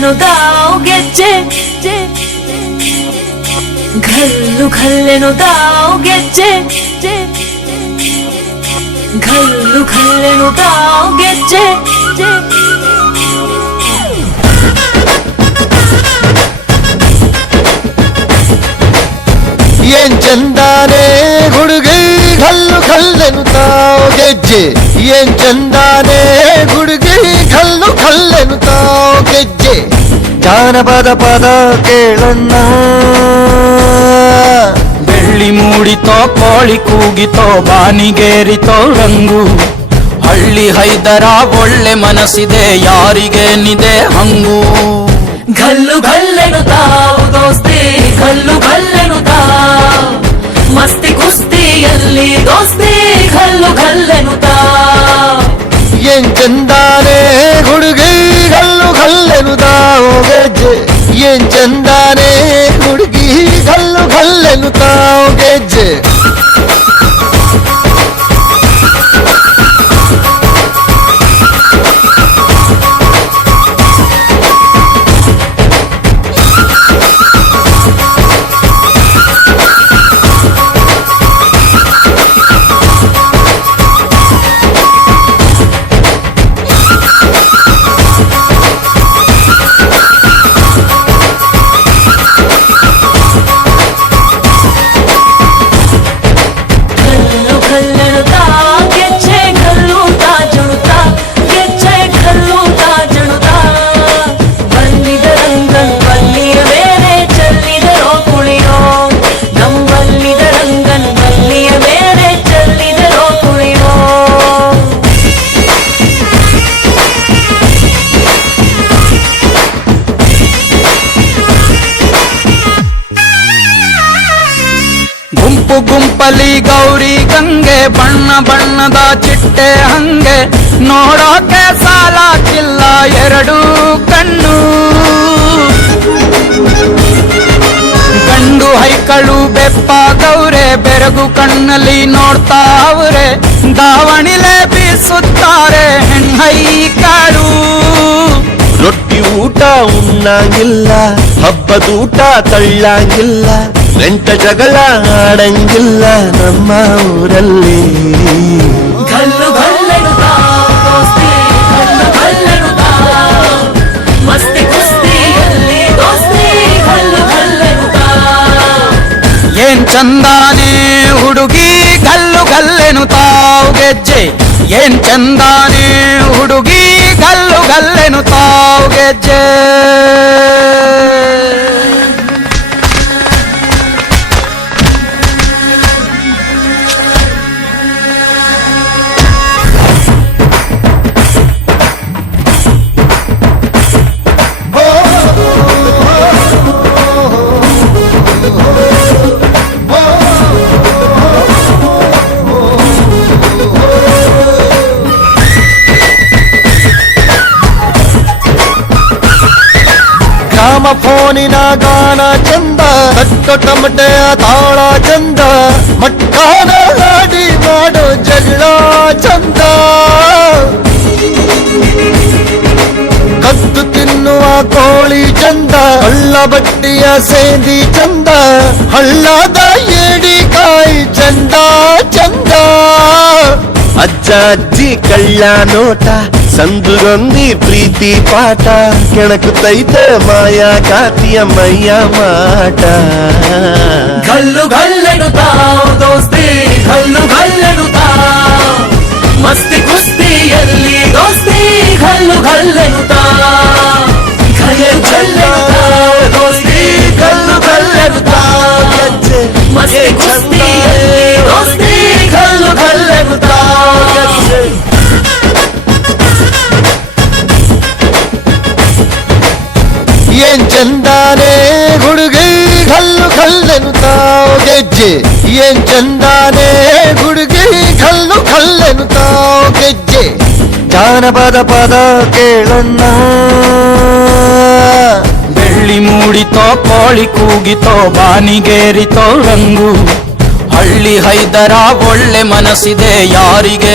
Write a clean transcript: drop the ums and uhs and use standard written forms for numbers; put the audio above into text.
ಘಲ್ಲೆನು ತಾವು ಗೆಜ್ಜೆ ಘಲ್ಲು ಘಲ್ಲೆನು ತಾವು ಗೆಜ್ಜೆ ಘಲ್ಲು ಘಲ್ಲೆನು ತಾವು ಗೆಜ್ಜೆ ಏನ್ ಚಂದಾನೆ ಹುಡುಗಿ ಘಲ್ಲು ಘಲ್ಲೆನು ತಾವು ಗೆಜ್ಜೆ ಏನ್ ಚಂದಾನೆ ಹುಡುಗಿ ಘಲ್ಲು ಘಲ್ಲೆನು ತಾವು ಗೆಜ್ಜೆ ಜಾನಪದ ಪದ ಕೇಳಣ್ಣ ಬೆಳ್ಳಿ ಮೂಡಿತೋ ಕೋಳಿ ಕೂಗಿತೋ ಬಾನಿಗೇರಿತೋ ರಂಗು ಹಳ್ಳಿ ಹೈದರ ಒಳ್ಳೆ ಮನಸ್ಸಿದೆ ಯಾರಿಗೇನಿದೆ ಹಂಗು ಘಲ್ಲು ಘಲ್ಲೆನು ತಾವು ದೋಸ್ತಿ ಘಲ್ಲು ಘಲ್ಲೆನು ತಾವು ಮಸ್ತಿ ಕುಸ್ತಿಯಲ್ಲಿ ದೋಸ್ತಿ ಘಲ್ಲು ಘಲ್ಲೆನು ತಾವು ಏನ್ ಚಂದಾನೆ ಹುಡುಗಿ ಘಲ್ಲು ಘಲ್ಲೆನು ತಾವು ಗೆಜ್ಜೆ ಏನ್ ಚಂದಾನೆ ಹುಡುಗಿ ಘಲ್ಲು ಘಲ್ಲೆನು ತಾವು ಗೆಜ್ಜೆ ಗುಂಪು ಗುಂಪಲಿ ಗೌರಿ ಗಂಗೆ ಬಣ್ಣ ಬಣ್ಣದ ಚಿಟ್ಟೆ ಹಂಗೆ ನೋಡೋಕೆ ಸಾಲಾಕಿಲ್ಲ ಎರಡು ಕಣ್ಣು ಗಂಡು ಹೈಕಳು ಬೆಪ್ಪ ಗೌರೆ ಬೆರಗು ಕಣ್ಣಲ್ಲಿ ನೋಡ್ತಾ ಅವ್ರೆ ದಾವಣಿಲೆ ಬೀಸುತ್ತಾರೆ ಹೆಣ್ಣೈಕಳು ರೊಟ್ಟಿ ಊಟ ಉಣ್ಣಂಗಿಲ್ಲ ಹಬ್ಬದೂಟ ತಳ್ಳಂಗಿಲ್ಲ ನೆಂಟ ಜಗಳ ಆಡಂಗಿಲ್ಲ ನಮ್ಮ ಊರಲ್ಲಿ ಘಲ್ಲು ಘಲ್ಲೆನು ತಾವು ದೋಸ್ತಿ ಘಲ್ಲು ಘಲ್ಲೆನು ತಾವು ಮಸ್ತಿ ಕುಸ್ತಿಯಲ್ಲಿ ದೋಸ್ತಿ ಘಲ್ಲು ಘಲ್ಲೆನು ತಾವು ಏನ್ ಚಂದಾನೆ ಹುಡುಗಿ ಘಲ್ಲು ಘಲ್ಲೆನು ತಾವು ಗೆಜ್ಜೆ ಏನ್ ಚಂದಾನೆ ಹುಡುಗಿ ಘಲ್ಲು ಘಲ್ಲೆನು ತಾವು ಗೆಜ್ಜೆ ಫೋನಿನ ಗಾನ ಚಂದ ಕಟ್ಟು ಟಮಟೆಯ ತಾಳ ಚಂದ ಮಟ್ಟಾನ ಗಾಡಿ ಮಾಡೋ ಜಗಳ ಚಂದ ಕದ್ದು ತಿನ್ನುವ ಕೋಳಿ ಚಂದ ಹಳ್ಳ ಬಟ್ಟಿಯ ಸೇದಿ ಚಂದ ಹಳ್ಳದ ಏಡಿಕಾಯಿ ಚಂದ ಚಂದ ಅಜ್ಜ ಅಜ್ಜಿ ಕಳ್ಳ ನೋಟ ಸಂದುಗೊಂದಿ ಪ್ರೀತಿ ಪಾಠ ಕೆಣಕುತ್ತೈತೆ ಮಾಯಾ ಕಾತಿಯ ಮೈಯ ಮಾಟ ಘಲ್ಲು ಘಲ್ಲೆನು ತಾವು ದೋಸ್ತಿ ಘಲ್ಲು ಘಲ್ಲೆನು ತಾವು ಮಸ್ತಿ ಕುಸ್ತಿಯಲ್ಲಿ ದೋಸ್ತಿ ಘಲ್ಲು ಘಲ್ಲೆನು ತಾವು ಘಲ್ಲು ಘಲ್ಲೆನು ತಾವು ದೋಸ್ತಿ ಘಲ್ಲು ಘಲ್ಲೆನು ತಾವು ಮಸ್ತಿ ಕುಸ್ತಿಯಲ್ಲಿ ದೋಸ್ತಿ ಘಲ್ಲು ಘಲ್ಲೆನು ತಾವು ಏನ್ ಚಂದಾನೆ ಹುಡುಗಿ ಘಲ್ಲು ಘಲ್ಲೆನು ತಾವು ಗೆಜ್ಜೆ ಏನ್ ಚಂದಾನೆ ಹುಡುಗಿ ಘಲ್ಲು ಘಲ್ಲೆನು ತಾವು ಗೆಜ್ಜೆ ಜಾನಪದ ಪದ ಕೇಳಣ್ಣ ಬೆಳ್ಳಿ ಮೂಡಿತೋ ಕೋಳಿ ಕೂಗಿತೋ ಬಾನಿಗೇರಿತೋ ರಂಗು ಹಳ್ಳಿ ಹೈದರ ಒಳ್ಳೆ ಮನಸ್ಸಿದೆ ಯಾರಿಗೆ